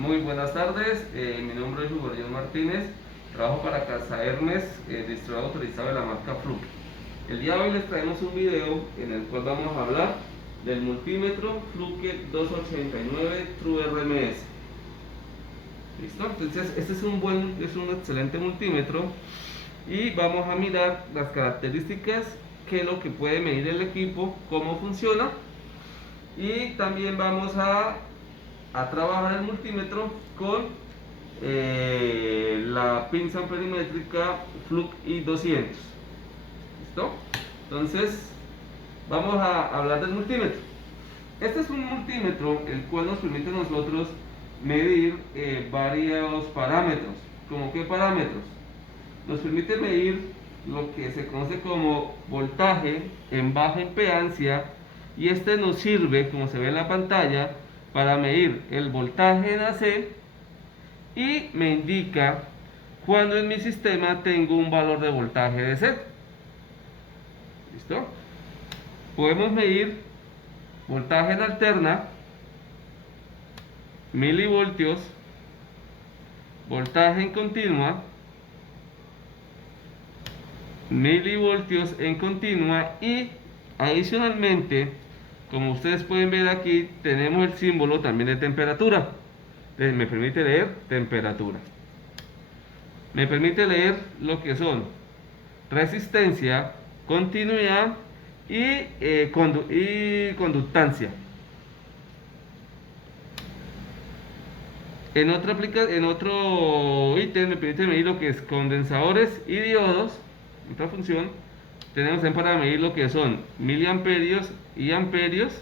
Muy buenas tardes, mi nombre es Hugo Martínez, trabajo para Casa Hermes, distribuidor autorizado de la marca Fluke. El día de hoy les traemos un video en el cual vamos a hablar del multímetro Fluke 289 True RMS. ¿Listo? Entonces este es un excelente multímetro y vamos a mirar las características, qué es lo que puede medir el equipo, cómo funciona, y también vamos a trabajar el multímetro con la pinza perimétrica Fluke i200. ¿Listo? Entonces vamos a hablar del multímetro. Este es un multímetro el cual nos permite a nosotros medir varios parámetros. ¿Cómo qué parámetros? Nos permite medir lo que se conoce como voltaje en baja impedancia, y este nos sirve, como se ve en la pantalla, para medir el voltaje en AC y me indica cuando en mi sistema tengo un valor de voltaje DC. ¿Listo? Podemos medir voltaje en alterna, milivoltios, voltaje en continua, milivoltios en continua, y adicionalmente, como ustedes pueden ver aquí, tenemos el símbolo también de temperatura. Entonces me permite leer temperatura. Me permite leer lo que son resistencia, continuidad y conductancia. En otro ítem me permite medir lo que es condensadores y diodos. Otra función tenemos también para medir lo que son miliamperios y amperios,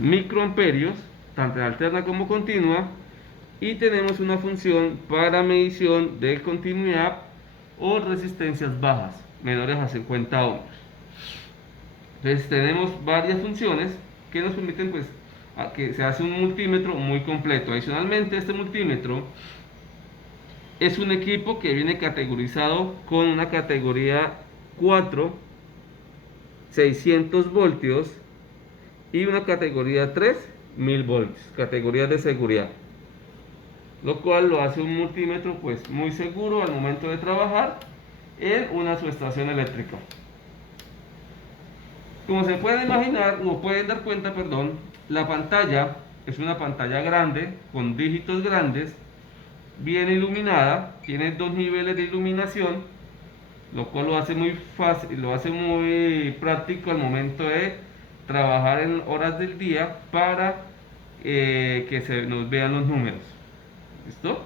microamperios, tanto en alterna como continua, y tenemos una función para medición de continuidad o resistencias bajas, menores a 50 ohms. Entonces tenemos varias funciones que nos permiten pues a que se hace un multímetro muy completo. Adicionalmente, este multímetro es un equipo que viene categorizado con una categoría 4, 600 voltios, y una categoría 3, 1000 voltios, categorías de seguridad, lo cual lo hace un multímetro pues muy seguro al momento de trabajar en una subestación eléctrica. Como se pueden imaginar, o pueden dar cuenta, perdón, la pantalla es una pantalla grande, con dígitos grandes, bien iluminada, tiene dos niveles de iluminación, lo cual lo hace muy fácil, lo hace muy práctico al momento de trabajar en horas del día para que se nos vean los números. ¿Listo?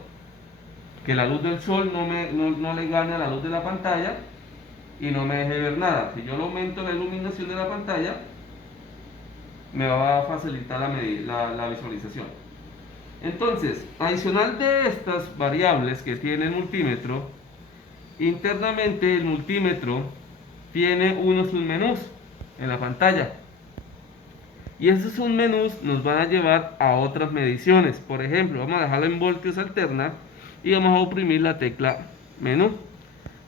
Que la luz del sol no le gane a la luz de la pantalla y no me deje ver nada. Si yo lo aumento la iluminación de la pantalla, me va a facilitar la visualización. Entonces, adicional de estas variables que tiene el multímetro, internamente el multímetro tiene unos submenús en la pantalla. Y esos submenús nos van a llevar a otras mediciones. Por ejemplo, vamos a dejarlo en voltios alterna y vamos a oprimir la tecla menú.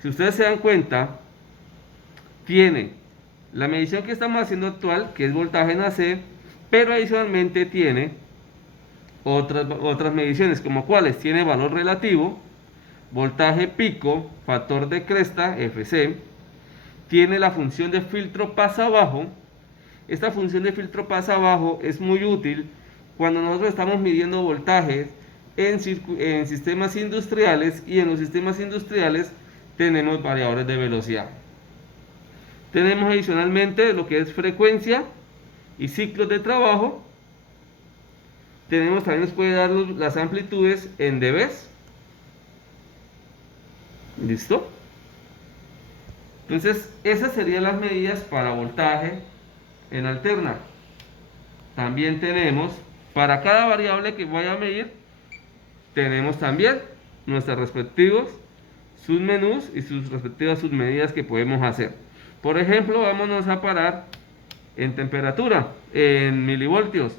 Si ustedes se dan cuenta, tiene la medición que estamos haciendo actual, que es voltaje en AC, pero adicionalmente tiene otras mediciones, como cuáles: tiene valor relativo, voltaje pico, factor de cresta, FC, tiene la función de filtro pasa abajo. Esta función de filtro pasa abajo es muy útil cuando nosotros estamos midiendo voltajes en sistemas industriales, y en los sistemas industriales tenemos variadores de velocidad. Tenemos adicionalmente lo que es frecuencia y ciclos de trabajo. Tenemos también, nos puede dar las amplitudes en dBs. ¿Listo? Entonces, esas serían las medidas para voltaje en alterna. También tenemos, para cada variable que vaya a medir, tenemos también nuestros respectivos submenús y sus respectivas submedidas que podemos hacer. Por ejemplo, vámonos a parar en temperatura, en milivoltios,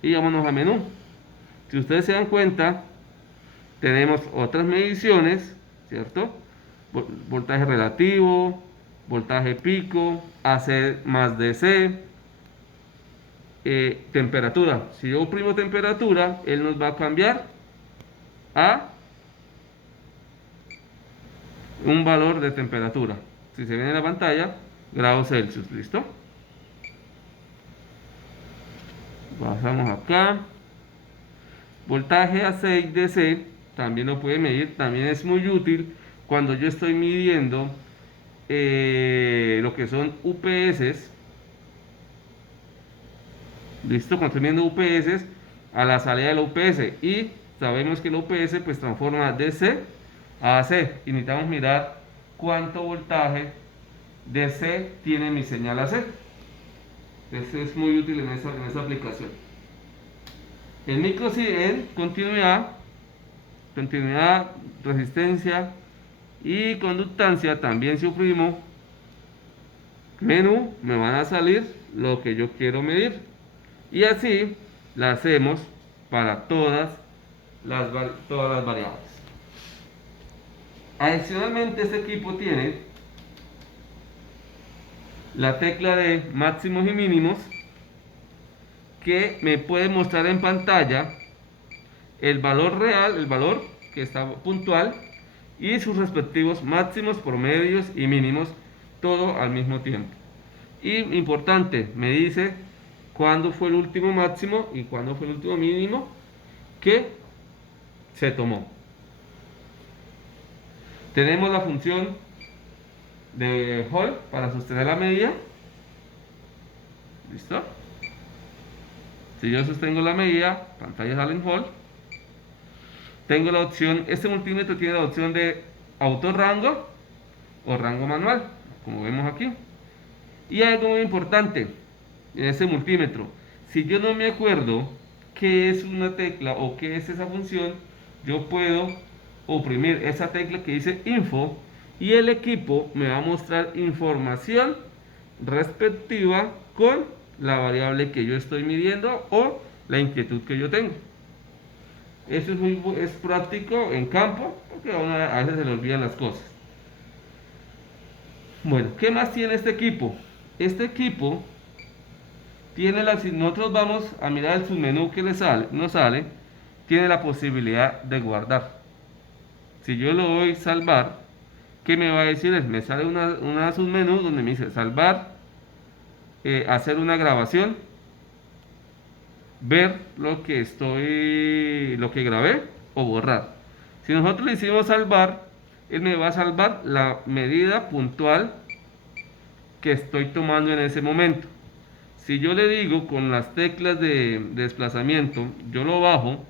y vámonos a menú. Si ustedes se dan cuenta, tenemos otras mediciones, ¿cierto? Voltaje relativo, voltaje pico, AC más DC, temperatura. Si yo oprimo temperatura, él nos va a cambiar a un valor de temperatura. Si se ve en la pantalla, grados Celsius, ¿listo? Pasamos acá. Voltaje a 6 DC, también lo puede medir, también es muy útil cuando yo estoy midiendo lo que son UPS. Listo, cuando estoy midiendo UPS a la salida de la UPS, y sabemos que la UPS pues transforma DC a AC, y necesitamos mirar cuánto voltaje DC tiene mi señal AC. Este es muy útil en esa aplicación. En micro, sí, en continuidad, resistencia y conductancia, también si oprimo menú, me van a salir lo que yo quiero medir. Y así la hacemos para todas las variables. Adicionalmente, este equipo tiene la tecla de máximos y mínimos, que me puede mostrar en pantalla el valor real, el valor que está puntual, y sus respectivos máximos, promedios y mínimos, todo al mismo tiempo. Y importante, me dice cuándo fue el último máximo y cuándo fue el último mínimo que se tomó. Tenemos la función de hold para sostener la medida. ¿Listo? Si yo sostengo la medida, pantalla sale en hold. Tengo la opción, este multímetro tiene la opción de autorrango o rango manual, como vemos aquí. Y algo muy importante en este multímetro: si yo no me acuerdo qué es una tecla o qué es esa función, yo puedo oprimir esa tecla que dice info, y el equipo me va a mostrar información respectiva con la variable que yo estoy midiendo o la inquietud que yo tengo. Eso es práctico en campo, porque a veces se le olvidan las cosas. Bueno, ¿qué más tiene este equipo? Este equipo tiene nosotros vamos a mirar el submenú que nos sale, tiene la posibilidad de guardar. Si yo lo doy salvar, ¿qué me va a decir? Me sale una submenú donde me dice salvar, hacer una grabación, ver lo que grabé, o borrar. Si nosotros le hicimos salvar, él me va a salvar la medida puntual que estoy tomando en ese momento. Si yo le digo con las teclas de desplazamiento, yo lo bajo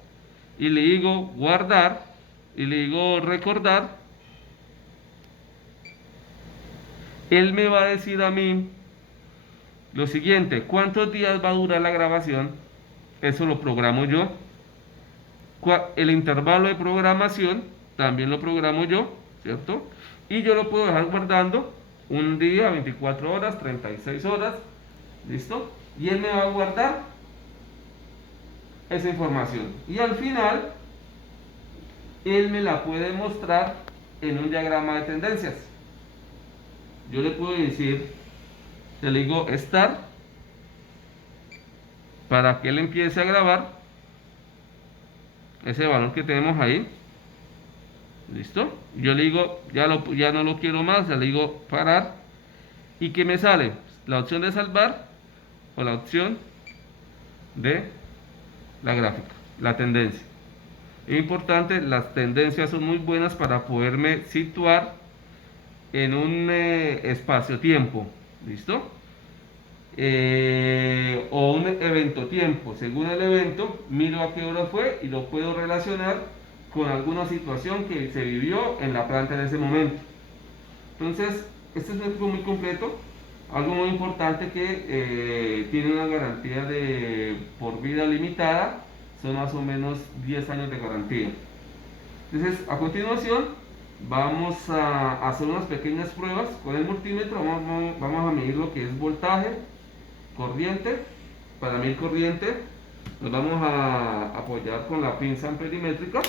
y le digo guardar y le digo recordar, él me va a decir a mí lo siguiente: ¿cuántos días va a durar la grabación? Eso lo programo yo. El intervalo de programación también lo programo yo, ¿cierto? Y yo lo puedo dejar guardando un día, 24 horas, 36 horas, ¿listo? Y él me va a guardar esa información. Y al final, él me la puede mostrar en un diagrama de tendencias. Yo le puedo decir, le digo start, para que él empiece a grabar ese valor que tenemos ahí. ¿Listo? Yo le digo, ya no lo quiero más, le digo parar. ¿Y qué me sale? La opción de salvar o la opción de la gráfica, la tendencia. Es importante, las tendencias son muy buenas para poderme situar en un espacio-tiempo. ¿Listo? O un evento-tiempo. Según el evento, miro a qué hora fue y lo puedo relacionar con alguna situación que se vivió en la planta en ese momento. Entonces, este es un equipo muy completo. Algo muy importante que tiene una garantía de por vida limitada, son más o menos 10 años de garantía. Entonces, a continuación, vamos a hacer unas pequeñas pruebas con el multímetro. Vamos a medir lo que es voltaje, corriente. Para medir corriente, nos vamos a apoyar con la pinza amperimétrica.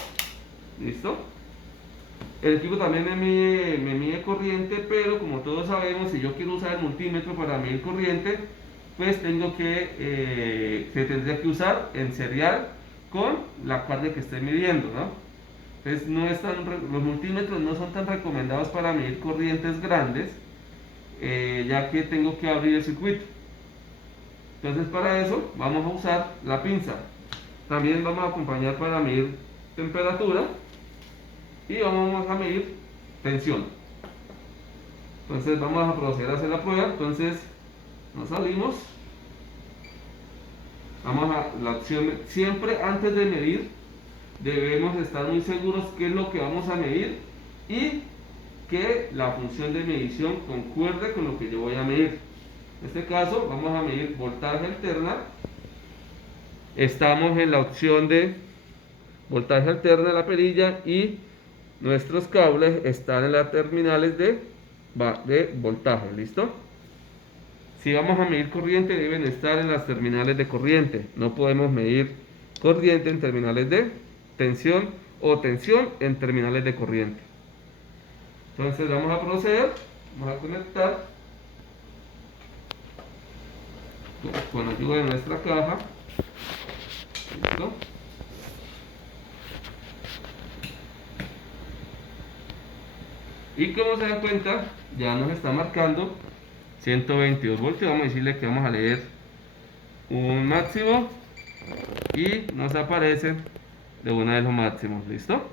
¿Listo? El equipo también me mide corriente, pero como todos sabemos, si yo quiero usar el multímetro para medir corriente, pues tengo que, se tendría que usar en serial con la carga que esté midiendo, ¿no? Entonces los multímetros no son tan recomendados para medir corrientes grandes, ya que tengo que abrir el circuito. Entonces para eso vamos a usar la pinza. También vamos a acompañar para medir temperatura y vamos a medir tensión. Entonces vamos a proceder a hacer la prueba. Entonces nos salimos. Vamos a la opción, siempre antes de medir debemos estar muy seguros qué es lo que vamos a medir y que la función de medición concuerde con lo que yo voy a medir. En este caso vamos a medir voltaje alterna. Estamos en la opción de voltaje alterna de la perilla y nuestros cables están en las terminales de voltaje. ¿Listo? Si vamos a medir corriente, deben estar en las terminales de corriente. No podemos medir corriente en terminales de tensión o tensión en terminales de corriente. Entonces vamos a proceder, vamos a conectar con ayuda de nuestra caja. ¿Listo? Y como se dan cuenta, ya nos está marcando 122 voltios. Vamos a decirle que vamos a leer un máximo y nos aparece de una de los máximos. ¿Listo?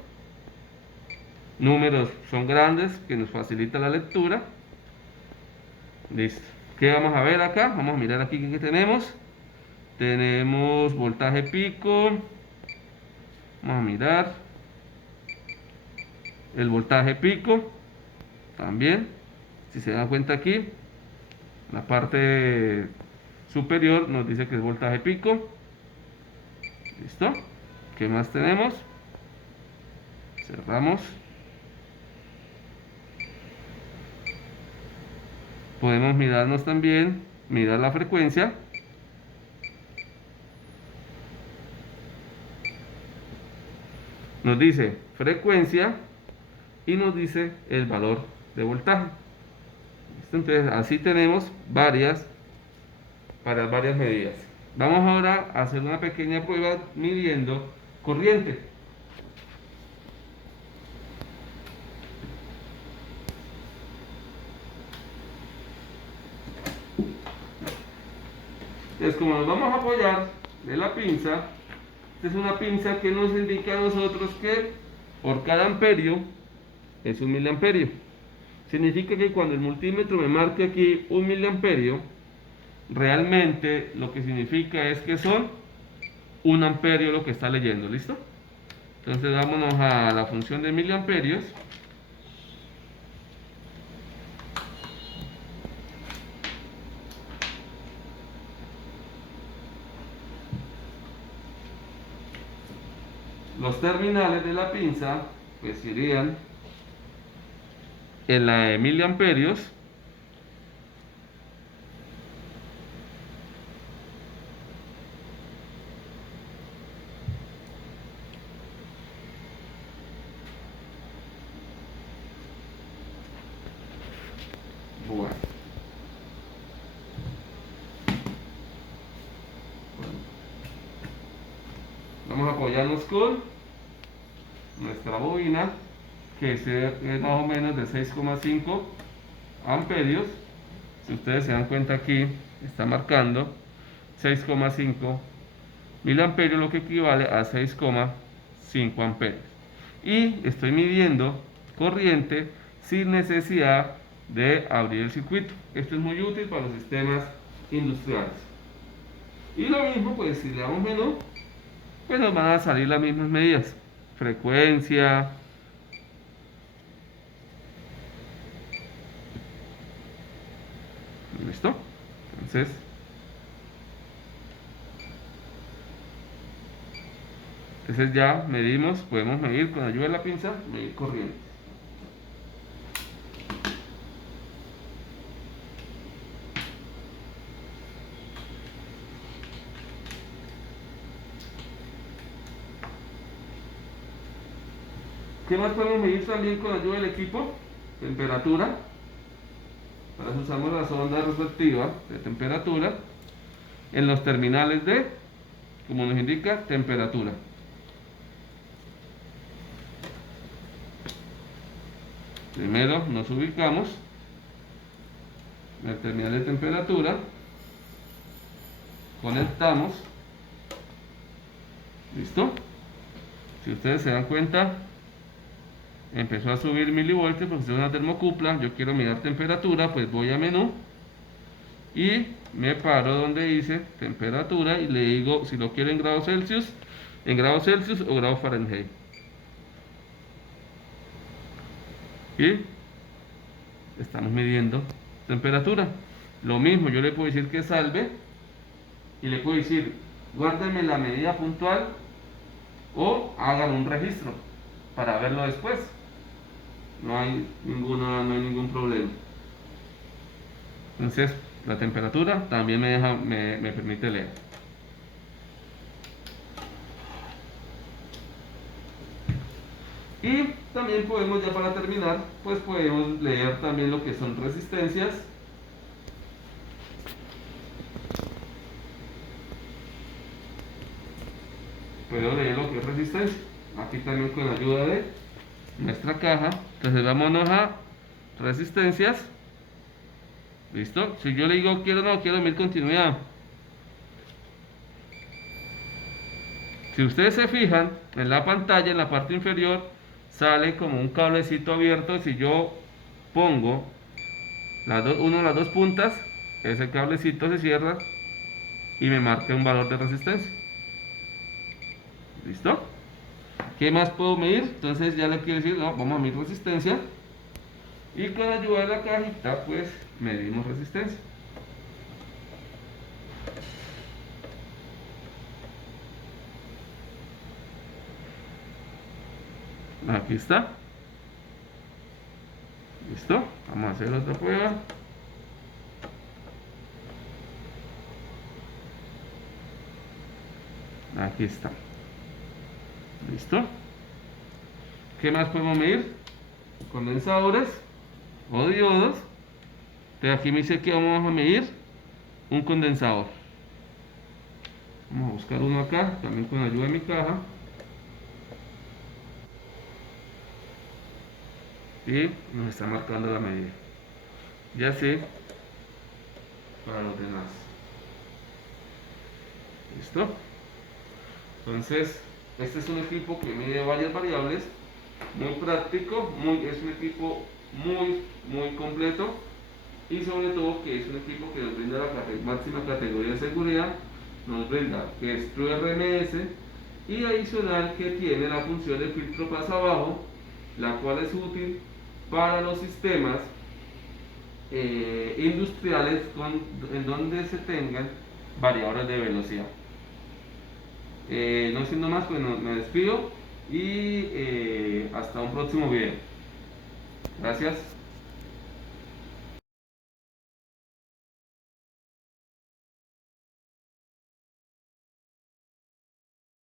Números son grandes que nos facilita la lectura. Listo. ¿Qué vamos a ver acá? Vamos a mirar aquí qué tenemos. Tenemos voltaje pico. Vamos a mirar el voltaje pico también. Si se dan cuenta aquí, la parte superior nos dice que es voltaje pico. ¿Listo? ¿Qué más tenemos? Cerramos. Podemos mirarnos también, mirar la frecuencia. Nos dice frecuencia y nos dice el valor de voltaje. ¿Listo? Entonces así tenemos para varias medidas. Vamos ahora a hacer una pequeña prueba midiendo corriente. Entonces, como nos vamos a apoyar de la pinza, esta es una pinza que nos indica a nosotros que por cada amperio es un miliamperio. Significa que cuando el multímetro me marque aquí un miliamperio, realmente lo que significa es que son un amperio lo que está leyendo. ¿Listo? Entonces vámonos a la función de miliamperios. Los terminales de la pinza pues irían en la de miliamperios. Bueno. Vamos a apoyarnos con nuestra bobina, que es más o menos de 6,5 amperios. Si ustedes se dan cuenta aquí, está marcando 6,5 miliamperios, lo que equivale a 6,5 amperios. Y estoy midiendo corriente sin necesidad de abrir el circuito. Esto es muy útil para los sistemas industriales. Y lo mismo, pues si le damos menú, pues nos van a salir las mismas medidas. Frecuencia. ¿Listo? Entonces ya medimos, podemos medir con ayuda de la pinza, medir corriente. ¿Qué más podemos medir también con ayuda del equipo? Temperatura. Para eso usamos la sonda reflectiva de temperatura. en los terminales de, como nos indica, temperatura. Primero nos ubicamos en el terminal de temperatura, conectamos, ¿listo? Si ustedes se dan cuenta, empezó a subir milivoltios porque es una termocupla. Yo quiero mirar temperatura, pues voy a menú y me paro donde dice temperatura y le digo si lo quiero en grados Celsius o grados Fahrenheit. Y estamos midiendo temperatura. Lo mismo, yo le puedo decir que salve y le puedo decir guárdeme la medida puntual o hagan un registro para verlo después. No hay ningún problema. Entonces la temperatura también me permite leer. Y también podemos, ya para terminar, pues podemos leer también lo que son resistencias. Puedo leer lo que es resistencia. Aquí también con la ayuda de nuestra caja. Entonces vámonos a resistencias. ¿Listo? Si yo le digo quiero medir continuidad. Si ustedes se fijan, en la pantalla, en la parte inferior, sale como un cablecito abierto. Si yo pongo una de las dos puntas, ese cablecito se cierra y me marca un valor de resistencia. ¿Listo? ¿Qué más puedo medir? Entonces ya le quiero decir, no, vamos a medir resistencia. Y con la ayuda de la cajita, pues medimos resistencia. Aquí está. ¿Listo? Vamos a hacer otra prueba. Aquí está. ¿Listo? ¿Qué más podemos medir? Condensadores o diodos. Pero aquí me dice que vamos a medir un condensador. Vamos a buscar uno acá, también con ayuda de mi caja. Y nos está marcando la medida. Ya sé para los demás. ¿Listo? Entonces, este es un equipo que mide varias variables, muy práctico, es un equipo muy completo y sobre todo que es un equipo que nos brinda la máxima categoría de seguridad, nos brinda que es True RMS y adicional que tiene la función de filtro pasa abajo, la cual es útil para los sistemas industriales en donde se tengan variadores de velocidad. No siendo más, pues me despido y hasta un próximo video. Gracias.